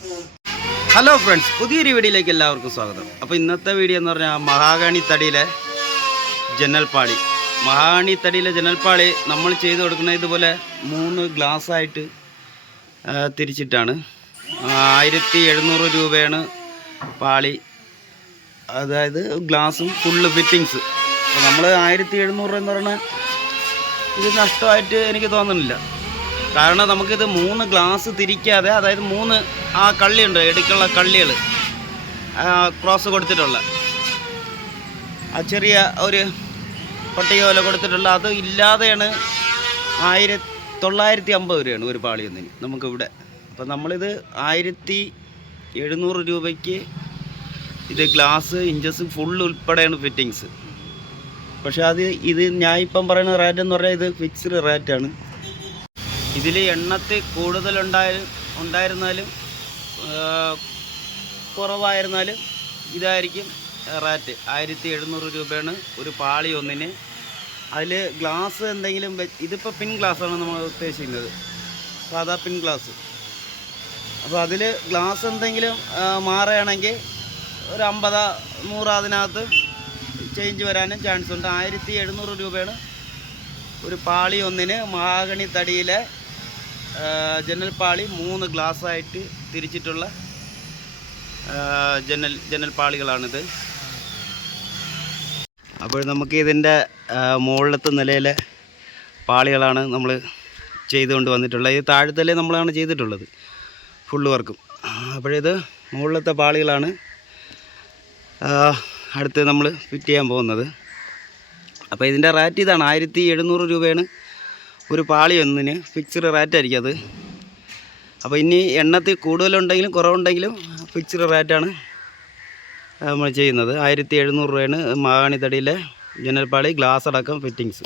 Hello friends പുതിയൊരു വീഡിയോയിലേക്ക് എല്ലാവർക്കും സ്വാഗതം. അപ്പോൾ ഇന്നത്തെ വീഡിയോ എന്ന് പറഞ്ഞാൽ മഹാഗണി തടിയിലെ ജനൽപ്പാളി. മഹാഗണി തടിയിലെ ജനൽപ്പാളി നമ്മൾ ചെയ്ത് കൊടുക്കുന്ന ഇതുപോലെ മൂന്ന് ഗ്ലാസ് ആയിട്ട് തിരിച്ചിട്ടാണ്. ആയിരത്തി എഴുന്നൂറ് രൂപയാണ് പാളി. അതായത് ഗ്ലാസും ഫുള്ള് ഫിറ്റിങ്സ് അപ്പോൾ നമ്മൾ ആയിരത്തി എഴുന്നൂറ് എന്ന് പറഞ്ഞാൽ ഇത് നഷ്ടമായിട്ട് എനിക്ക് തോന്നുന്നില്ല. കാരണം നമുക്കിത് മൂന്ന് ഗ്ലാസ് തിരിക്കാതെ അതായത് മൂന്ന് ആ കള്ളിയുണ്ട് എടുക്കുള്ള കള്ളികൾ ക്രോസ് കൊടുത്തിട്ടുള്ള. ആ ചെറിയ ഒരു പട്ടിക പോലെ കൊടുത്തിട്ടുള്ള അത് ഇല്ലാതെയാണ് ആയിരത്തി തൊള്ളായിരത്തി അമ്പത് രൂപയാണ് ഒരു പാളി ഒന്നിന് നമുക്കിവിടെ. അപ്പം നമ്മളിത് ആയിരത്തി എഴുന്നൂറ് രൂപയ്ക്ക് ഇത് ഗ്ലാസ് ഇഞ്ചസ് ഫുൾ ഉൾപ്പെടെയാണ് ഫിറ്റിങ്സ് പക്ഷേ അത് ഇത് ഞാൻ ഇപ്പം പറയുന്ന റേറ്റ് എന്ന് പറഞ്ഞാൽ ഇത് ഫിക്സ്ഡ് റേറ്റാണ് ഇതിൽ എണ്ണത്തിൽ കൂടുതൽ ഉണ്ടായാലും ഉണ്ടായിരുന്നാലും കുറവായിരുന്നാലും ഇതായിരിക്കും റേറ്റ്. ആയിരത്തി എഴുന്നൂറ് രൂപയാണ് ഒരു പാളി ഒന്നിന്. അതിൽ ഗ്ലാസ് എന്തെങ്കിലും ഇതിപ്പോൾ പിൻ ഗ്ലാസ്സാണ് നമ്മൾ ഉദ്ദേശിക്കുന്നത്. സാധാ പിൻ ഗ്ലാസ്. അപ്പോൾ അതിൽ ഗ്ലാസ് എന്തെങ്കിലും മാറുകയാണെങ്കിൽ ഒരു അമ്പത് നൂറ് അതിനകത്ത് ചേഞ്ച് വരാനും ചാൻസ് ഉണ്ട് ആയിരത്തി എഴുന്നൂറ് രൂപയാണ് ഒരു പാളി ഒന്നിന് മഹാഗണി തടിയിലെ ആ, ജനൽ പാളി മൂന്ന് ഗ്ലാസ് ആയിട്ട് തിരിച്ചിട്ടുള്ള ജനൽ ജനൽ പാളികളാണിത്. അപ്പോൾ നമുക്ക് ഇതിന്റെ മുകളിലത്തെ നിലയിലെ പാളികളാണ് നമ്മൾ ചെയ്തുകൊണ്ട് വന്നിട്ടുള്ളത്. ഇത് താഴത്തല്ലേ നമ്മളാണ് ചെയ്തിട്ടുള്ളത്? ഫുള്ള് വർക്കും. അപ്പോഴിത് മുകളിലത്തെ പാളികളാണ് അടുത്ത് നമ്മൾ ഫിറ്റ് ചെയ്യാൻ പോകുന്നത്. അപ്പോൾ ഇതിന്റെ റേറ്റ് ഇതാണ് ആയിരത്തി രൂപയാണ് ഒരു പാളി ഒന്നിന് ഫിക്സ്ഡ് റേറ്റ് ആയിരിക്കും അത്. അപ്പോൾ ഇനി എണ്ണത്തിൽ കൂടുതലുണ്ടെങ്കിലും കുറവുണ്ടെങ്കിലും ഫിക്സ്ഡ് റേറ്റാണ് നമ്മൾ ചെയ്യുന്നത്. ആയിരത്തി എഴുന്നൂറ് രൂപയാണ് മാഗണി തടിയിലെ ജനൽപ്പാളി ഗ്ലാസ് അടക്കം ഫിറ്റിങ്സ്